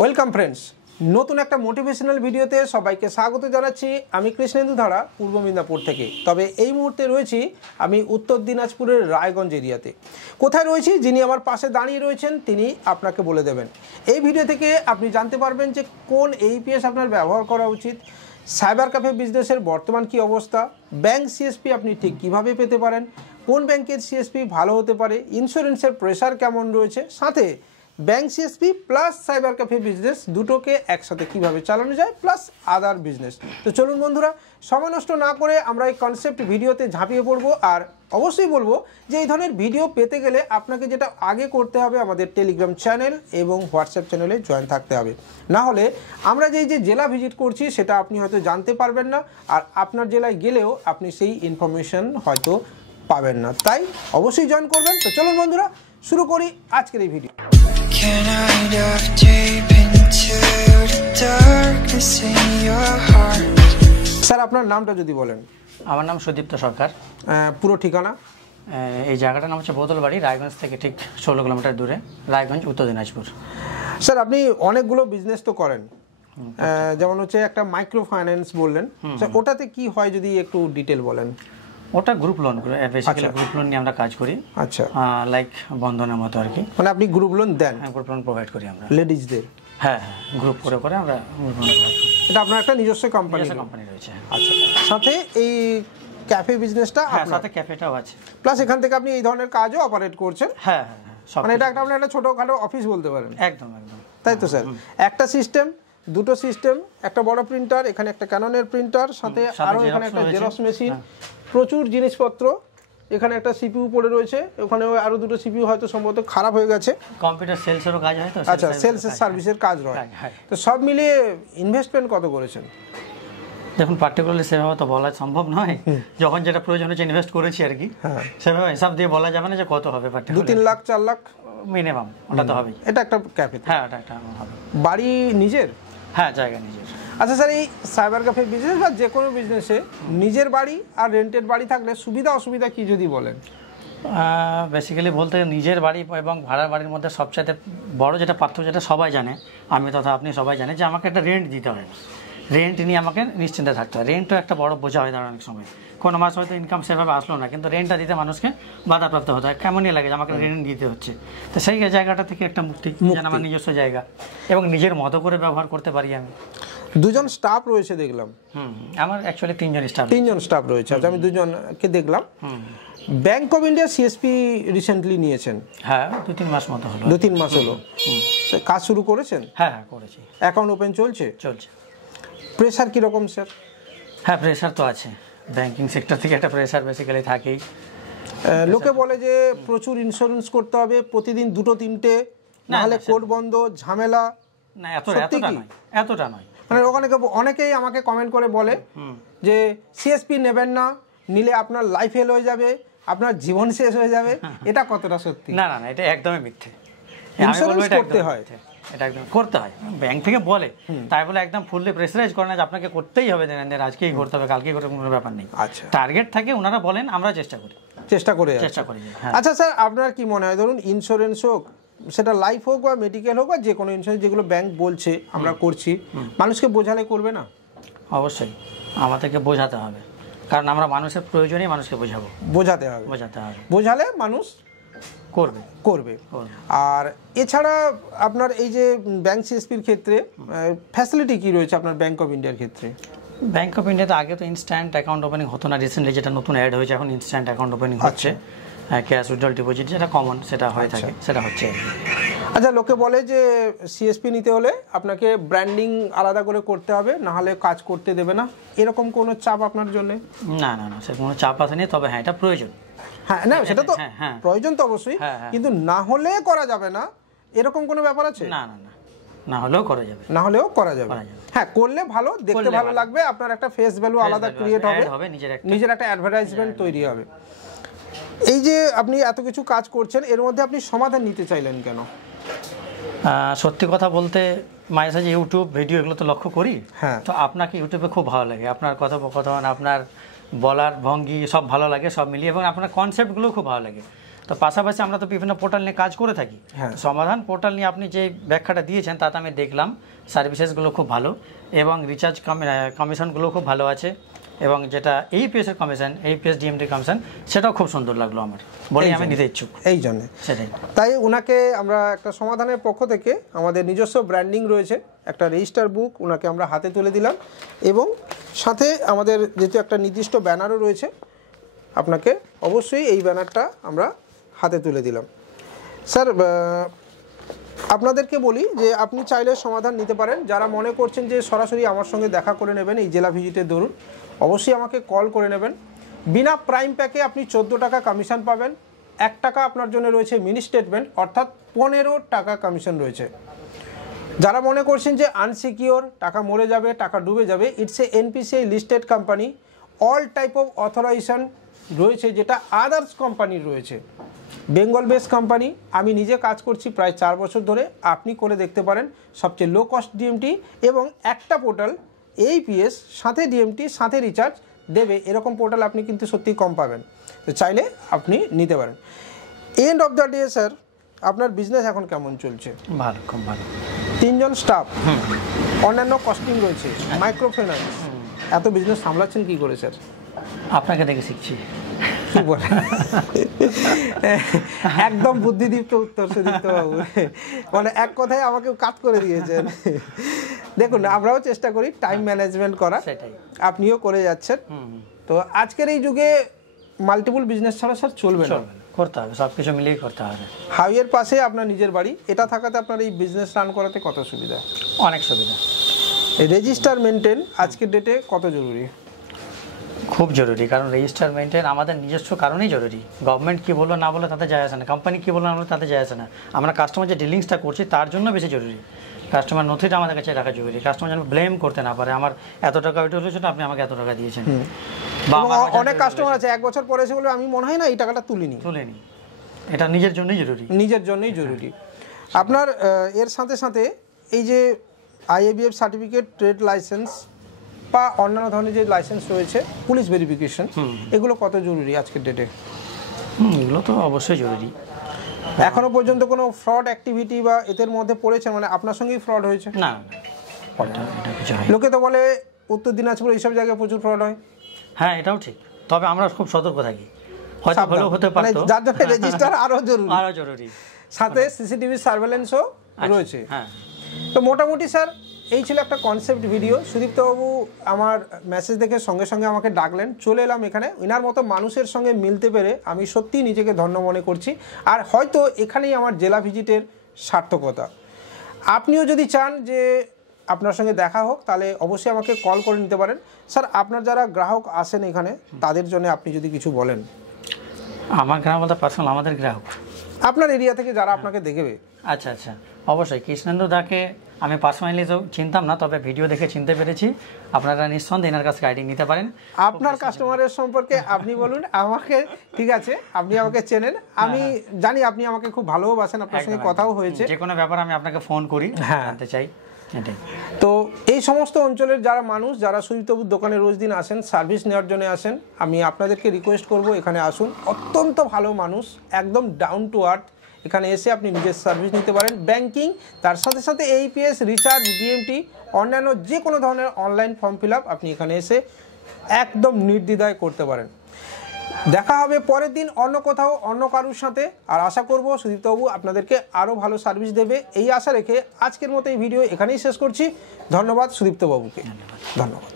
Welcome friends, নতুন একটা motivational ভিডিওতে সবাইকে স্বাগত জানাচ্ছি। আমি কৃষ্ণেন্দু ধারা, পূর্ব মেদিনীপুর থেকে। তবে এই মুহূর্তে রয়েছি আমি উত্তর দিনাজপুরের রায়গঞ্জ এরিয়াতে। কোথায় রয়েছি, যিনি আমার পাশে দাঁড়িয়ে রয়েছেন তিনি আপনাকে বলে দেবেন। এই ভিডিও থেকে আপনি জানতে পারবেন যে কোন এইপিএস আপনার ব্যবহার করা উচিত, সাইবার ক্যাফে বিজনেসের বর্তমান কি অবস্থা, ব্যাংক সিএসপি আপনি ঠিক কিভাবে পেতে পারেন, কোন ব্যাংকের সিএসপি ভালো হতে পারে, ইন্স্যুরেন্সের প্রেশার কেমন রয়েছে, সাথে bank CSP plus cyber cafe business দুটোকে একসাথে কিভাবে চালানো যায়, প্লাস আদার বিজনেস। তো চলুন বন্ধুরা, সময় নষ্ট না করে আমরা এই কনসেপ্ট ভিডিওতে ঝাঁপিয়ে পড়বো। আর অবশ্যই বলবো যে এই ধরনের ভিডিও পেতে গেলে আপনাকে যেটা আগে করতে হবে, আমাদের টেলিগ্রাম চ্যানেল এবং হোয়াটসঅ্যাপ চ্যানেলে জয়েন থাকতে হবে। না হলে আমরা যে জেলা ভিজিট করছি সেটা আপনি হয়তো জানতে পারবেন না, আর আপনার জেলায় গেলেও আপনি সেই ইনফরমেশন হয়তো পাবেন না। তাই অবশ্যই জয়েন করবেন। তো চলুন বন্ধুরা, শুরু করি আজকের এই video. Can I dive deep into the darkness in your heart? Sir, আপনার নামটা যদি বলেন। আমার নাম সুদীপ্ত সরকার। পুরো ঠিকানা? এই জায়গাটার নাম হচ্ছে বোতলবাড়ি, রায়গঞ্জ থেকে ঠিক 16 কিলোমিটার দূরে, রায়গঞ্জ, উত্তর দিনাজপুর। স্যার, আপনি অনেকগুলো বিজনেস তো করেন, যেমন হচ্ছে একটা মাইক্রো ফাইন্যান্স বললেন, ওটাতে কি হয় যদি একটু ডিটেল বলেন। ওটা group loan, basically group loan নিয়ে আমরা কাজ করি। আচ্ছা, লাইক বন্ধনের মতো আর কি। মানে আপনি গ্রুপ লোন দেন? হ্যাঁ, গ্রুপ লোন প্রোভাইড করি আমরা লেডিজদের। হ্যাঁ হ্যাঁ, গ্রুপ করে করে আমরা গ্রুপ লোন প্রোভাইড করি। এটা আপনার একটা নিজস্ব কোম্পানি রয়েছে। আচ্ছা, সাথে এই ক্যাফে বিজনেসটা? হ্যাঁ, সাথে ক্যাফেটাও আছে। প্লাস এখান থেকে আপনি এই ধরনের কাজও অপারেট করছেন? হ্যাঁ হ্যাঁ হ্যাঁ, মানে এটা একটা আপনার একটা ছোটখাটো অফিস বলতে পারেন। একদম একদম, তাই তো স্যার? একটা সিস্টেম, দুটো সিস্টেম, একটা বড় প্রিন্টার, এখানে একটা ক্যাননের প্রিন্টার, সাথে আরও এখানে একটা জেরক্স মেশিন, প্রচুর জিনিসপত্র। এখানে একটা সিপিইউ পড়ে রয়েছে, ওখানে আরো দুটো সিপিইউ হয়তো সম্ভবত খারাপ হয়ে গেছে। কম্পিউটার সেলসেরও কাজ হয় তো? আচ্ছা, সেলস সার্ভিসের কাজ হয়। তো সব মিলিয়ে ইনভেস্টমেন্ট কত করেছেন? দেখুন, পার্টিকুলারলি সেভাবে তো বলা সম্ভব নয়। যখন যেটা প্রয়োজন হচ্ছে ইনভেস্ট করেছি আর কি, সেভাবে হিসাব দিয়ে বলা যাবে না যে কত হবে। 2-3 লাখ 4 লাখ মিনিমাম, ওটা তো হবেই। এটা একটা ক্যাফে? হ্যাঁ, এটা একটা হবে। বাড়ি নিজের? হ্যাঁ, জায়গা নিজের। আচ্ছা স্যার, এই সাইবার ক্যাফে বিজনেস বা যে কোনো বিজনেসে নিজের বাড়ি আর রেন্টেড বাড়ি থাকলে সুবিধা অসুবিধা কি যদি বলেন? বেসিক্যালি বলতে নিজের বাড়ি এবং ভাড়ার বাড়ির মধ্যে সবচাইতে বড় যেটা পার্থক্য, যেটা সবাই জানে, আমি তথা আপনি সবাই জানে, যে আমাকে একটা রেন্ট দিতে হয়। রেন্ট নিয়ে আমাকে নিশ্চিন্তে থাকতে হয়। রেন্টও একটা বড় বোঝা হয় দাঁড়ানোর অনেক সময়। কোনো মাস হয়তো ইনকাম সেভাবে আসলো না, কিন্তু রেন্টটা দিতে মানুষকে বাধাপ্রাপ্ত হতে হয়। কেমনই লাগে যে আমাকে রেন্ট দিতে হচ্ছে। তো সেই জায়গাটা থেকে একটা মুক্তি, যেন আমার নিজস্ব জায়গা এবং নিজের মতো করে ব্যবহার করতে পারি আমি। দুজন স্টাফ রয়েছে দেখলাম? আমার অ্যাকচুয়ালি তিনজন স্টাফ রয়েছে। আচ্ছা, আমি দুজনকে দেখলাম। Bank of India CSP recently নিয়েছেন? হ্যাঁ, 2-3 মাস মতো হলো। 2-3 মাস হলো। কাজ শুরু করেছেন? হ্যাঁ হ্যাঁ, করেছি। অ্যাকাউন্ট ওপেন চলছে? প্রেশার কীরকম স্যার? হ্যাঁ, প্রেশার তো আছে। ব্যাংকিং সেক্টর থেকে একটা প্রেশার বেসিক্যালি থাকেই। লোকে বলে যে প্রচুর ইন্স্যুরেন্স করতে হবে, প্রতিদিন 2-3টে, নাহলে কোর্ট বন্ধ, ঝামেলা। না, এতটা নয়। মানে অনেকেই আমাকে কমেন্ট করে বলে যে সিএসপি নেবেন না, নিলে আপনার লাইফ ফেল হয়ে যাবে, আপনার জীবন শেষ হয়ে যাবে। এটা কতটা সত্যি? না না না, এটা একদমই মিথ্যে। ইন্স্যুরেন্স করতে হয়, এটা একদম করতে হয়। ব্যাংক থেকে বলে, তাই বলে একদম ফুললি প্রেসারাইজ করে না যে আপনাকে করতেই হবে, আজকেই করতে হবে, কালকেই করতে, কোনো ব্যাপার নেই। আচ্ছা, টার্গেট থাকে, ওনারা বলেন, আমরা চেষ্টা করি। আচ্ছা স্যার, আপনার কি মনে হয়, ধরুন ইন্স্যুরেন্স হোক, সেটা লাইফ হোক বা মেডিকেল হোক বা যে কোনো ইন্স্যুরেন্স, যেগুলো ব্যাংক বলছে আমরা করছি, মানুষকে বোঝালে করবে না? অবশ্যই আমাদেরকে বোঝাতে হবে, কারণ আমরা মানুষের প্রয়োজনেই মানুষকে বোঝাতে হবে। বোঝালে মানুষ করবে। আর এছাড়া আপনার এই যে ব্যাংক সিএসপির ক্ষেত্রে ফ্যাসিলিটি কি রয়েছে আপনার ব্যাংক অফ ইন্ডিয়ার ক্ষেত্রে? ব্যাংক অফ ইন্ডিয়াতে আগে তো ইনস্ট্যান্ট অ্যাকাউন্ট ওপেনিং হতো না, রিসেন্টলি যেটা নতুন অ্যাড হয়েছে, এখন ইনস্ট্যান্ট অ্যাকাউন্ট ওপেনিং হচ্ছে। ক্যাশ উইথড্রল ডিপোজিট যেটা কমন, সেটা হয়ে থাকে, সেটা হচ্ছে। আচ্ছা, লোকে বলে যে সিএসপি নিতে হলে আপনাকে ব্র্যান্ডিং আলাদা করে করতে হবে, না হলে কাজ করতে দেবে না, এরকম কোনো চাপ আপনার জন্য? না না না, সে কোনো চাপ আসেনি। তবে হ্যাঁ, এটা প্রয়োজন। হ্যাঁ, না সেটা তো প্রয়োজন তো অবশ্যই, কিন্তু না হলে করা যাবে না, এরকম কোনো ব্যাপার আছে? না না না, না হলেও করা যাবে। হ্যাঁ, করলে ভালো, দেখতে ভালো লাগবে, আপনার একটা ফেস ভ্যালু আলাদা ক্রিয়েট হবে, নিজের একটা অ্যাডভার্টাইজমেন্ট তৈরি হবে। এই যে আপনি এত কিছু কাজ করছেন, এর মধ্যে আপনি সমাধান নিতে চাইলেন কেন? সত্যি কথা বলতে, মাঝে সাঝে ইউটিউব ভিডিও এগুলো তো লক্ষ্য করি। হ্যাঁ, তো আপনাকে ইউটিউবে খুব ভালো লাগে, আপনার কথোপকথন, আপনার বলার ভঙ্গি সব ভালো লাগে, সব মিলিয়ে, এবং আপনার কনসেপ্টগুলো খুব ভালো লাগে। তো পাশাপাশি আমরা তো বিভিন্ন পোর্টাল নিয়ে কাজ করে থাকি। সমাধান পোর্টাল নিয়ে আপনি যে ব্যাখ্যাটা দিয়েছেন তাতে আমি দেখলাম সার্ভিসেসগুলো খুব ভালো এবং রিচার্জ কমিশনগুলো খুব ভালো আছে, এবং যেটা APS এর কমিশন, APS DMT কমিশন, সেটাও খুব সুন্দর লাগলো আমার, বলেই আমি নিতে ইচ্ছুক। এই জন্য সেটাই, তাই ওনাকে আমরা একটা সমাধানের পক্ষ থেকে আমাদের নিজস্ব ব্র্যান্ডিং রয়েছে, একটা রেজিস্টার বুক ওনাকে আমরা হাতে তুলে দিলাম, এবং সাথে আমাদের যেহেতু একটা নির্দিষ্ট ব্যানারও রয়েছে, আপনাকে অবশ্যই এই ব্যানারটা আমরা হাতে তুলে দিলাম। স্যার, আপনাদেরকে বলি যে আপনি চাইলে সমাধান নিতে পারেন। যারা মনে করছেন যে সরাসরি আমার সঙ্গে দেখা করে নেবেন এই জেলা ভিজিটের দরুন, অবশ্যই আমাকে কল করে নেবেন। বিনা প্রাইম প্যাকে আপনি 14 টাকা কমিশন পাবেন, 1 টাকা আপনার জন্য রয়েছে মিনি স্টেটমেন্ট, অর্থাৎ 15 টাকা কমিশন রয়েছে। যারা মনে করছেন যে আনসিকিওর, টাকা মরে যাবে, টাকা ডুবে যাবে, it's a NPCI listed company, all type of authorisation রয়েছে, যেটা আদার্স কোম্পানির রয়েছে, বেঙ্গল বেস কোম্পানি। আমি নিজে কাজ করছি প্রায় 4 বছর ধরে, আপনি করে দেখতে পারেন। সবচেয়ে লো কস্ট DMT এবং একটা পোর্টাল APS সাথে DMT সাথে রিচার্জ দেবে, এরকম পোর্টাল আপনি কিন্তু সত্যি কম পাবেন। তো চাইলে আপনি নিতে পারেন। End of the day sir, আপনার বিজনেস এখন কেমন চলছে? ভালো, খুব ভালো। 3 জন স্টাফ, অন্যান্য কস্টিং রয়েছে, মাইক্রো ফাইন্যান্স, এত বিজনেস সামলাচ্ছেন কি করে স্যার? আপনাকে দেখে শিখছি। কি বলে, একদম বুদ্ধিদীপ্ত উত্তর সুদীপ্ত বাবু, মানে এক কথায় আমাকে কাট করে দিয়েছেন। দেখুন, আমরাও চেষ্টা করি টাইম ম্যানেজমেন্ট করা, আপনিও করে যাচ্ছেন। তো আজকের এই যুগে মাল্টিপল বিজনেস ছাড়া স্যার চলবে না, করতে হবে, সব কিছু মিলিয়ে করতে হবে। হাইওয়ের পাশে আপনার নিজের বাড়ি, এটা থাকাতে আপনার এই বিজনেস রান করাতে কত সুবিধা? অনেক সুবিধা। রেজিস্টার মেনটেন আজকের ডেটে কত জরুরি? খুব জরুরি, কারণ রেজিস্টার মেনটেন আমাদের নিজস্ব কারণেই জরুরি। গভর্নমেন্ট কী বললো না বলে তাতে যায় আসে না, কোম্পানি কী বললো না বলে তাতে যায় আসে না। আমরা কাস্টমার যে ডিলিংসটা করছি তার জন্য বেশি জরুরি। কাস্টমার নথিটা আমাদের কাছে রাখা জরুরি, কাস্টমার যেন ব্লেম করতে না পারে আমার এত টাকা ওইটা হলো সেটা আপনি আমাকে এত টাকা দিয়েছেন। অনেক কাস্টমার আছে 1 বছর পরে এসে বলে আমি মনে হয় না এই টাকাটা তুলিনি। এটা নিজের জন্যই জরুরি, নিজের জন্যই জরুরি। আপনার এর সাথে সাথে এই যে IABF সার্টিফিকেট, ট্রেড লাইসেন্স বা অন্যান্য ধরনের যে লাইসেন্স রয়েছে, পুলিশ ভেরিফিকেশন, এগুলো কত জরুরি আজকের ডেটে? এগুলো তো অবশ্যই জরুরি। এখনো পর্যন্ত কোনো ফ্রড অ্যাক্টিভিটি বা এদের মধ্যে পড়েছে, মানে আপনার সঙ্গেই ফ্রড হয়েছে? না, লোকে তো বলে উত্তর দিনাজপুর এইসব জায়গায় প্রচুর ফ্রড হয়। হ্যাঁ, এটাও ঠিক, তবে আমরা খুব সতর্ক থাকি। হয়তো ভালো হতে পারে, যার জন্য রেজিস্টার আরো জরুরি, সাথে CCTV সার্ভেলেন্সও রয়েছে। হ্যাঁ, তো মোটামুটি স্যার এই ছিল একটা কনসেপ্ট ভিডিও। সুদীপ্তবাবু আমার মেসেজ দেখে সঙ্গে সঙ্গে আমাকে ডাকলেন, চলে এলাম এখানে। এনার মতো মানুষের সঙ্গে মিলতে পেরে আমি সত্যিই নিজেকে ধন্য মনে করছি। আর হয়তো এখানেই আমার জেলা ভিজিটের সার্থকতা। আপনিও যদি চান যে আপনার সঙ্গে দেখা হোক, তাহলে অবশ্যই আমাকে কল করে নিতে পারেন। স্যার, আপনার যারা গ্রাহক আসেন এখানে, তাদের জন্য আপনি যদি কিছু বলেন। আমার গ্রাহক বলতে পার্সোনাল আমাদের গ্রাহক, আপনার এরিয়া থেকে যারা আপনাকে দেখবে। আচ্ছা, অবশ্যই কৃষ্ণেন্দু দাকে আমি পার্সোনালি তো চিনতাম না, তবে ভিডিও দেখে চিনতে পেরেছি। আপনারা নিঃসন্দেহে এনার কাছে গাইডিং নিতে পারেন। আপনার কাস্টমারের সম্পর্কে আপনি বলুন আমাকে, ঠিক আছে? আপনি আমাকে চেনেন, আমি জানি আপনি আমাকে খুব ভালোবাসেন, আপনার সঙ্গে কথাও হয়েছে। যে কোনো ব্যাপারে আমি আপনাকে ফোন করি, জানতে চাই। তো এই সমস্ত অঞ্চলের যারা মানুষ, যারা সুদীপ্তবাবুর দোকানে রোজ দিন আসেন, সার্ভিস নেওয়ার জন্য আসেন, আমি আপনাদেরকে রিকোয়েস্ট করব এখানে আসুন। অত্যন্ত ভালো মানুষ, একদম ডাউন টু আর্থ। এখানে এসে আপনি নিজের সার্ভিস নিতে পারেন, ব্যাংকিং, তার সাথে সাথে APS, রিচার্জ, DMT, অন্যান্য যে কোনো ধরনের অনলাইন ফর্ম ফিল আপ আপনি এখানে এসে একদম নির্দ্বিধায় করতে পারেন। দেখা হবে পরের দিন অন্য কোথাও, অন্য কারুর সাথে। আর আশা করব সুদীপ্তবাবু আপনাদেরকে আরও ভালো সার্ভিস দেবে, এই আশা রেখে আজকের মতো এই ভিডিও এখানেই শেষ করছি। ধন্যবাদ সুদীপ্তবাবুকে, ধন্যবাদ।